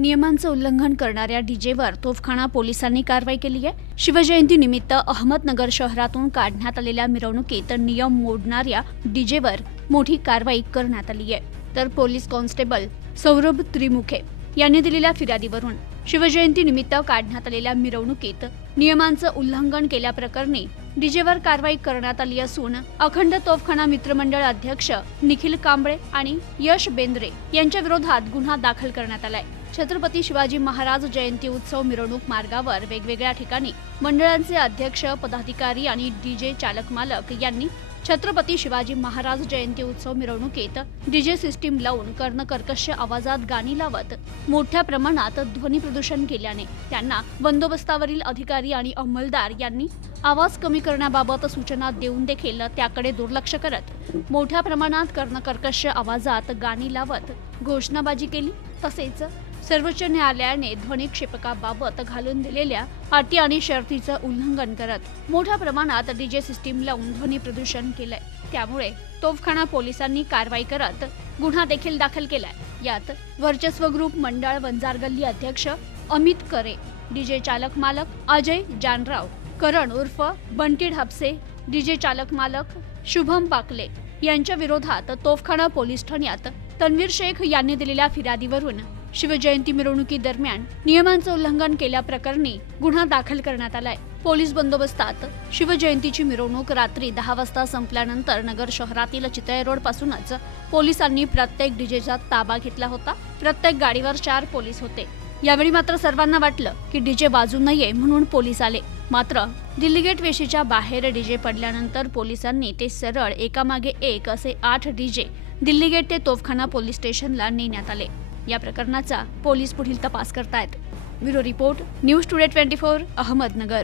नियमांचं उल्लंघन करणाऱ्या डीजेवर तोफखाना पोलिसांनी कारवाई केली आहे. शिवजयंतीनिमित्त अहमदनगर शहरातून काढण्यात आलेल्या मिरवणुकीत नियम मोडणाऱ्या डीजेवर मोठी कारवाई करण्यात आली आहे. तर पोलीस कॉन्स्टेबल सौरभ त्रिमुखे यांनी दिलेल्या फिर्यादीवरून शिवजयंतीनिमित्त काढण्यात आलेल्या मिरवणुकीत नियमांचं उल्लंघन केल्याप्रकरणी डीजेवर कारवाई करण्यात आली असून अखंड तोफखाना मित्रमंडळ अध्यक्ष निखिल कांबळे आणि यश बेंद्रे यांच्या विरोधात गुन्हा दाखल करण्यात आलाय. छत्रपती शिवाजी महाराज जयंती उत्सव मिरवणूक मार्गावर वेगवेगळ्या ठिकाणी मंडळांचे अध्यक्ष पदाधिकारी आणि डीजे चालक मालक यांनी छत्रपती शिवाजी महाराज जयंती उत्सव मिरवणुकीत डीजे सिस्टीम लावून कर्णकर्कश आवाजात गाणी लावत मोठ्या प्रमाणात ध्वनी प्रदूषण केल्याने त्यांना बंदोबस्तावरील अधिकारी आणि अंमलदार यांनी आवाज कमी करण्याबाबत सूचना देऊन देखील त्याकडे दुर्लक्ष करत मोठ्या प्रमाणात कर्णकर्कश आवाजात गाणी लावत घोषणाबाजी केली. तसेच सर्वोच्च न्यायालयाने ध्वनिक्षेपकाबाबत घालून दिलेल्या अटी आणि शर्तीचं उल्लंघन करत मोठ्या प्रमाणात डीजे सिस्टीम लावून ध्वनी प्रदूषण केलंय. त्यामुळे तोफखाना पोलिसांनी कारवाई करत गुन्हा देखील दाखल केलाय. यात वर्चस्व ग्रुप मंडळ वंजार गल्ली अध्यक्ष अमित करे डीजे चालक मालक अजय जानराव करण उर्फ बंटी ढापसे डीजे चालक मालक शुभम पाकले यांच्या विरोधात तोफखाना पोलीस ठाण्यात तन्वीर शेख यांनी दिलेल्या फिर्यादीवरून शिवजयंती मिरवणुकीदरम्यान नियमांचं उल्लंघन केल्याप्रकरणी गुन्हा दाखल करण्यात आलाय. पोलीस बंदोबस्तात शिवजयंतीची मिरवणूक रात्री दहा वाजता संपल्यानंतर नगर शहरातील चितळे रोड पासूनच पोलिसांनी प्रत्येक डीजेचा ताबा घेतला होता. प्रत्येक गाडीवर चार पोलीस होते. यावेळी मात्र सर्वांना वाटलं की डीजे वाजू नये म्हणून पोलीस आले. मात्र दिल्ली गेट वेशीच्या बाहेर डीजे पडल्यानंतर पोलिसांनी ते सरळ एकामागे एक असे आठ डीजे दिल्ली गेट ते तोफखाना पोलीस स्टेशनला नेण्यात आले. या प्रकरणाचा पोलीस पुढील तपास करतायत. Bureau report news today twenty four Ahmednagar.